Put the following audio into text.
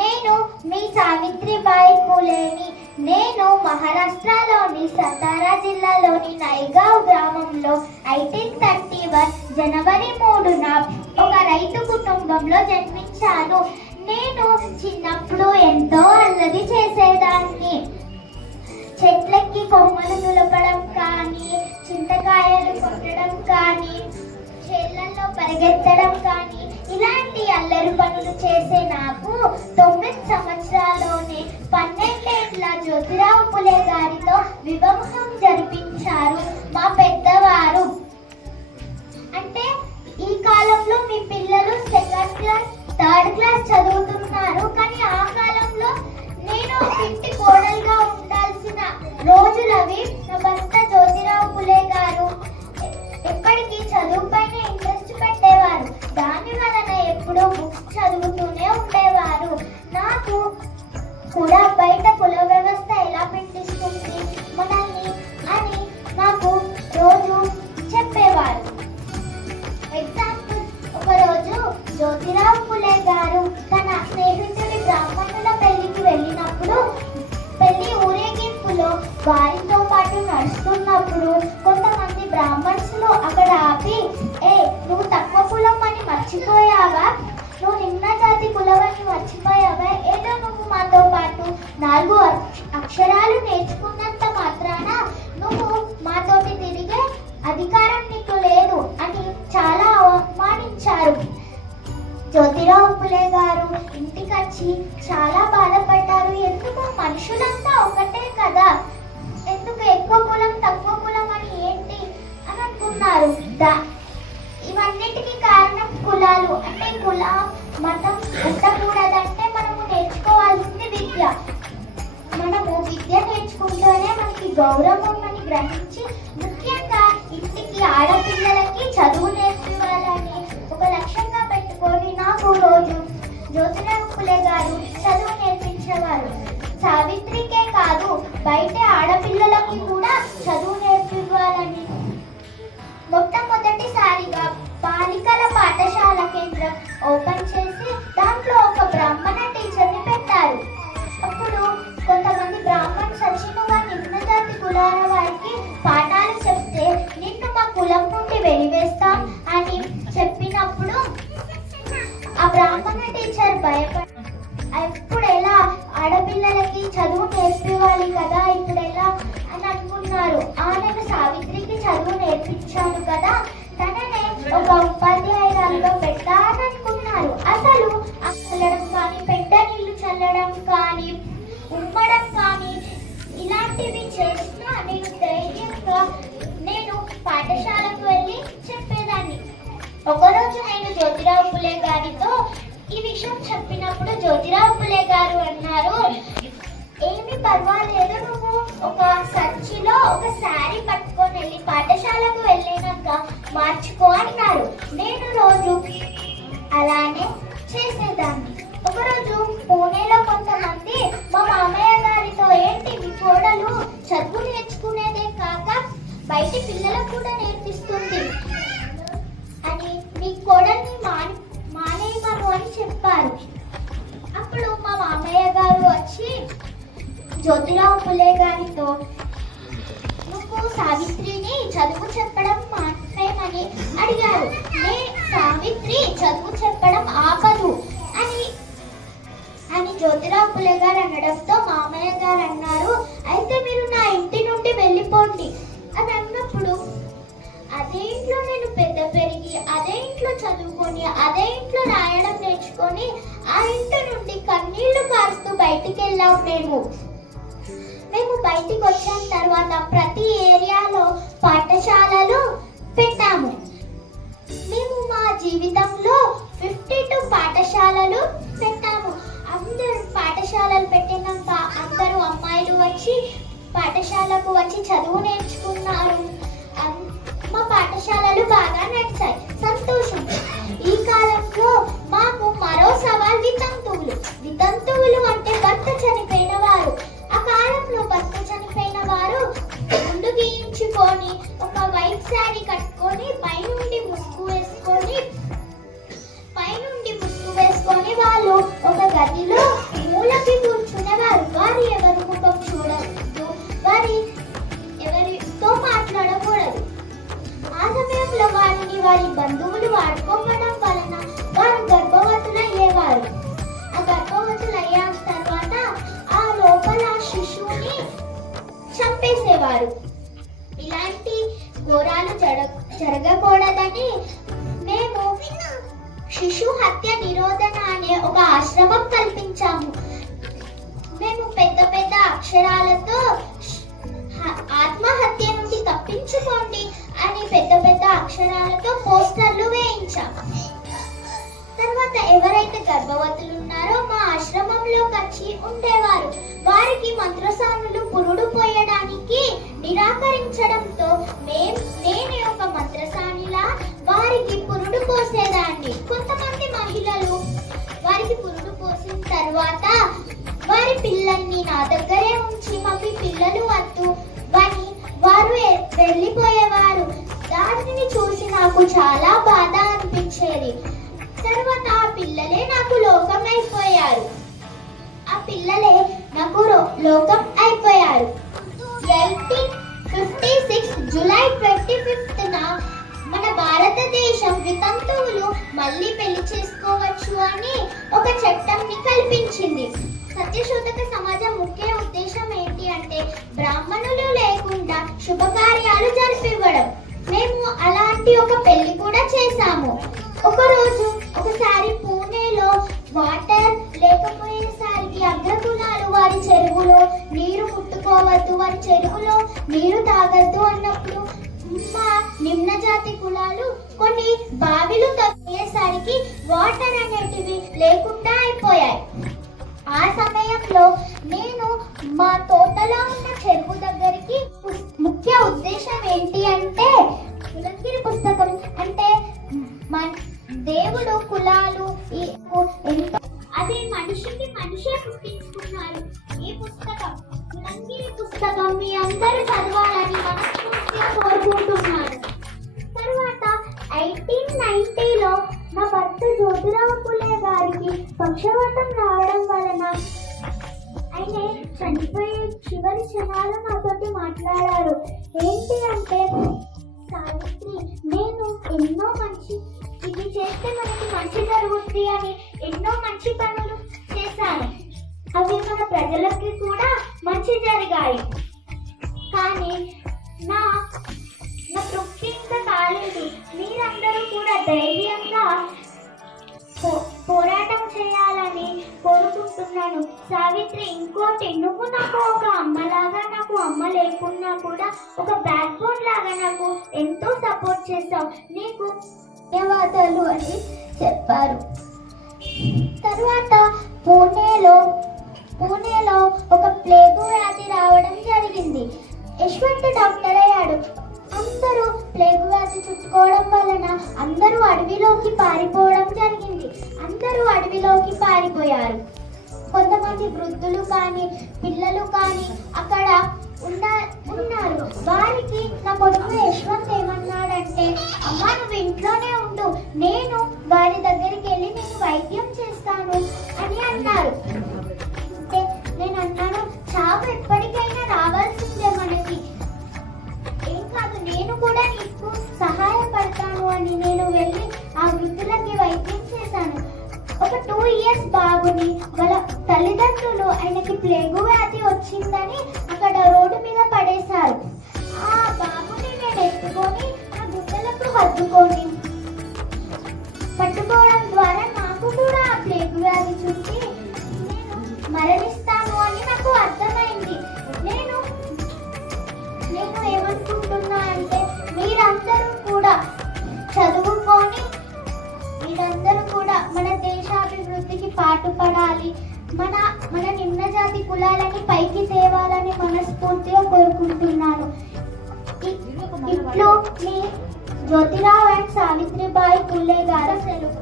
నేను మీ సావిత్రిబాయి పూలేని నేను మహారాష్ట్రలోని సతారా జిల్లాలోని నైగావ్ గ్రామంలో ఎయిటీన్ థర్టీ వన్ జనవరి మూడున ఒక రైతు కుటుంబంలో జన్మించాను. నేను చిన్నప్పుడు ఎంతో అల్లరి చేసేదాన్ని. చెట్లకి కొమ్మలు దులపడం కానీ చింతకాయలు కొట్టడం కానీ చేళ్ళలో పరిగెత్తడం కానీ ఇలాంటి అల్లరి పనులు చేసే నాకు నాలుగు అక్షరాలు నేర్చుకున్నంత మాత్రాన నువ్వు మాతోటి తిరిగే అధికారం గౌరవమని గౌరవం అని గ్రహించి ముఖ్యంగా ఇంటికి ఆడపిల్లలకి చదువు నేర్పివ్వాలని ఒక లక్ష్యంగా పెట్టుకొని నాకు రోజు జ్యోతిరావు పులే గారు చదువు నేర్పించేవారు. సావిత్రికే కాదు బయట ఆడపిల్లలకి కూడా చదువు చెప్పినప్పుడు జ్యోతిరావు పులే గారు అన్నారు ఏమి పర్వాలేదు నువ్వు ఒక సంచిలో ఒక శారీ పట్టుకొని వెళ్ళి పాఠశాలకు వెళ్ళినాక మార్చుకో అన్నారు. నేను రోజు అలానే చేసేదాన్ని. ఒకరోజు పూణేలో కొంతమంది మా మామయ్య గారితో ఏంటి మీ కోడలు చదువు నేర్చుకునేదే కాక బయటి పిల్లలకు కూడా నేర్పిస్తుంది అని మీ కోడల్ని మాని మానేయమను అని చెప్పారు. మామయ్య గారు వచ్చి జ్యోతిరావు పులే గారితో నువ్వు సావిత్రిని చదువు చెప్పడం మానేయమని అడిగారు. నే సావిత్రి చదువు చెప్పడం ఆపదు అని అని జ్యోతిరావు పులే గారు అనడంతో మామయ్య గారు అన్నారు. అయితే మీరు నా ఇంటి నుండి వెళ్ళిపోండి అని అన్నప్పుడు అదే ఇంట్లో నేను పెద్ద పెరిగి అదే ఇంట్లో చదువుకొని అదే ఇంట్లో రాయడం నేర్చుకొని ఆ ఇంటి నుండి కన్నీళ్ళు కారుస్తూ బయటికి వెళ్ళాం మేము. మేము బయటికి వచ్చిన తర్వాత ప్రతి ఏరియాలో పాఠశాలలు పెట్టాము. మేము మా జీవితంలో ఫిఫ్టీ టూ పాఠశాలలు పెట్టాము. అందరు పాఠశాలలు పెట్టినాక అందరూ అమ్మాయిలు వచ్చి పాఠశాలకు వచ్చి చదువు నేర్చుకున్నారు. మా పాఠశాలలు బాగా నడిచాయి. వారి బంధువులు వాడుకోవడం వలన వారు గర్భవతులయ్యేవారు. ఆ గర్భవతులు గర్భవతులయ్యాక తర్వాత ఆ లోపల శిశువుని చంపేసేవారు. ఇలాంటి ఘోరాలు జర జరగకూడదని మేము శిశు హత్య నిరోధన అనే ఒక ఆశ్రమం కల్పించాము. మేము పెద్ద పెద్ద అక్షరాలతో ఆత్మహత్య నుండి తప్పించుకోండి. అని పెద్ద పెద్ద అక్షరాలతో పోస్టర్లు వేయించాం తర్వాత ఎవరైతే గర్భవతులు ఉన్నారో మా ఆశ్రమంలోకి వచ్చి ఉండేవారు. వారికి మంత్రసానులు పురుడు పోయడానికి నిరాకరించడంతో మేం నేను ఒక మంత్రసానిలా వారికి పురుడు పోసేదాన్ని. కొంతమంది మహిళలు వారికి పురుడు పోసిన తర్వాత వారి పిల్లల్ని నా దగ్గరే ఉంచి మా చాలా బాధ అనిపించేది. తర్వాత ఆ పిల్లలే నాకు లోకం అయిపోయారు ఆ పిల్లలే నాకు లోకం అయిపోయారు. Eighteen fifty six July twenty fifth మన భారతదేశం వితంతువులు మళ్ళీ పెళ్ళి చేసుకోవచ్చు అని ఒక చట్టంని కల్పించింది. సత్యశోధక సమాజం ముఖ్య ఉద్దేశం ఏంటి అంటే బ్రాహ్మణులు అలాంటి ఒక పెళ్ళి కూడా చేశాము. ఒక రోజు ఒకసారి పూణేలో వాటర్ లేకపోయేసరికి అగ్రకులాలు వారి చెరువులో నీరు ముట్టుకోవద్దు వారి చెరువులో నీరు తాగద్దు అన్నప్పుడు మా నిమ్న జాతి కులాలు కొన్ని బావిలు తగ్గేసరికి వాటర్ అనేటివి లేకుండా అయిపోయాయి. ఆ సమయంలో నేను మా తోటలో ఉన్న చెరువు దగ్గర పుస్తకం పుస్తకం మీ అందరూ చదవాలని మనస్ఫూర్తిగా కోరుకుంటున్నాను. తర్వాత ఎయిటీన్ నైన్టీలో నా భర్త జ్యోతిరావు పులే గారికి పక్షవాతం రావడం వలన ఆయన చనిపోయే చివరి క్షణాలు నాతోటి మాట్లాడారు. ఏంటి అంటే సావిత్రి నేను ఎన్నో మంచి ఇది చేస్తే మనకి మంచి జరుగుతుంది అని ఎన్నో మంచి పనులు చేశాను. అవి మన ప్రజలకి మంచి జరిగాయి కానీ నా నా ప్రొక్కింత కాలేదు మీరందరూ కూడా ధైర్యంగా పో- పోరాటం చేయాలని కోరుకుంటున్నాను. సావిత్రి ఇంకోటి నువ్వు నాకు ఒక అమ్మలాగా నాకు అమ్మ లేకున్నా కూడా ఒక బ్యాక్ బోన్ లాగా నాకు ఎంతో సపోర్ట్ చేస్తావు నీకు ధన్యవాదాలు అని చెప్పారు. తర్వాత పూణేలో పూణేలో ఒక ప్లేగు వ్యాధి రావడం జరిగింది. యశ్వంత్ డాక్టర్ అయ్యాడు. అందరూ ప్లేగు వ్యాధి చుట్టుకోవడం వలన అందరూ అడవిలోకి పారిపోవడం జరిగింది. అందరూ అడవిలోకి పారిపోయారు. కొంతమంది వృద్ధులు కానీ పిల్లలు కానీ అక్కడ ఉన్న ఉన్నారు. వారికి నా కొడుకు యశ్వంత్ ఏమన్నాడంటే అమ్మ నువ్వు ఇంట్లోనే ఉండు. నేను వారి దగ్గరికి వెళ్ళి నేను వైద్యం చేస్తాను అని అన్నారు. అన్నాను చావు ఎప్పటికైనా రావాల్సిందే మనకి. ఏం కాదు నేను కూడా నీకు సహాయపడతాను అని నేను వెళ్ళి ఆ వృద్ధులకి వైద్యం చేశాను. ఒక టూ ఇయర్స్ బాబుని వాళ్ళ తల్లిదండ్రులు ఆయనకి ప్లేగు వ్యాధి వచ్చిందని అక్కడ రోడ్డు మీద పడేశారు. ఆ బాబుని నేను ఎత్తుకొని ఆ గుడ్డలకు హద్దుకొని మన మన నిమ్న జాతి కులాలని పైకి తేవాలని మనస్ఫూర్తిగా కోరుకుంటున్నాను. ఇట్లో ఇట్లు మీ జ్యోతిరావు అండ్ సావిత్రిబాయి పుల్లే గారు సెలవు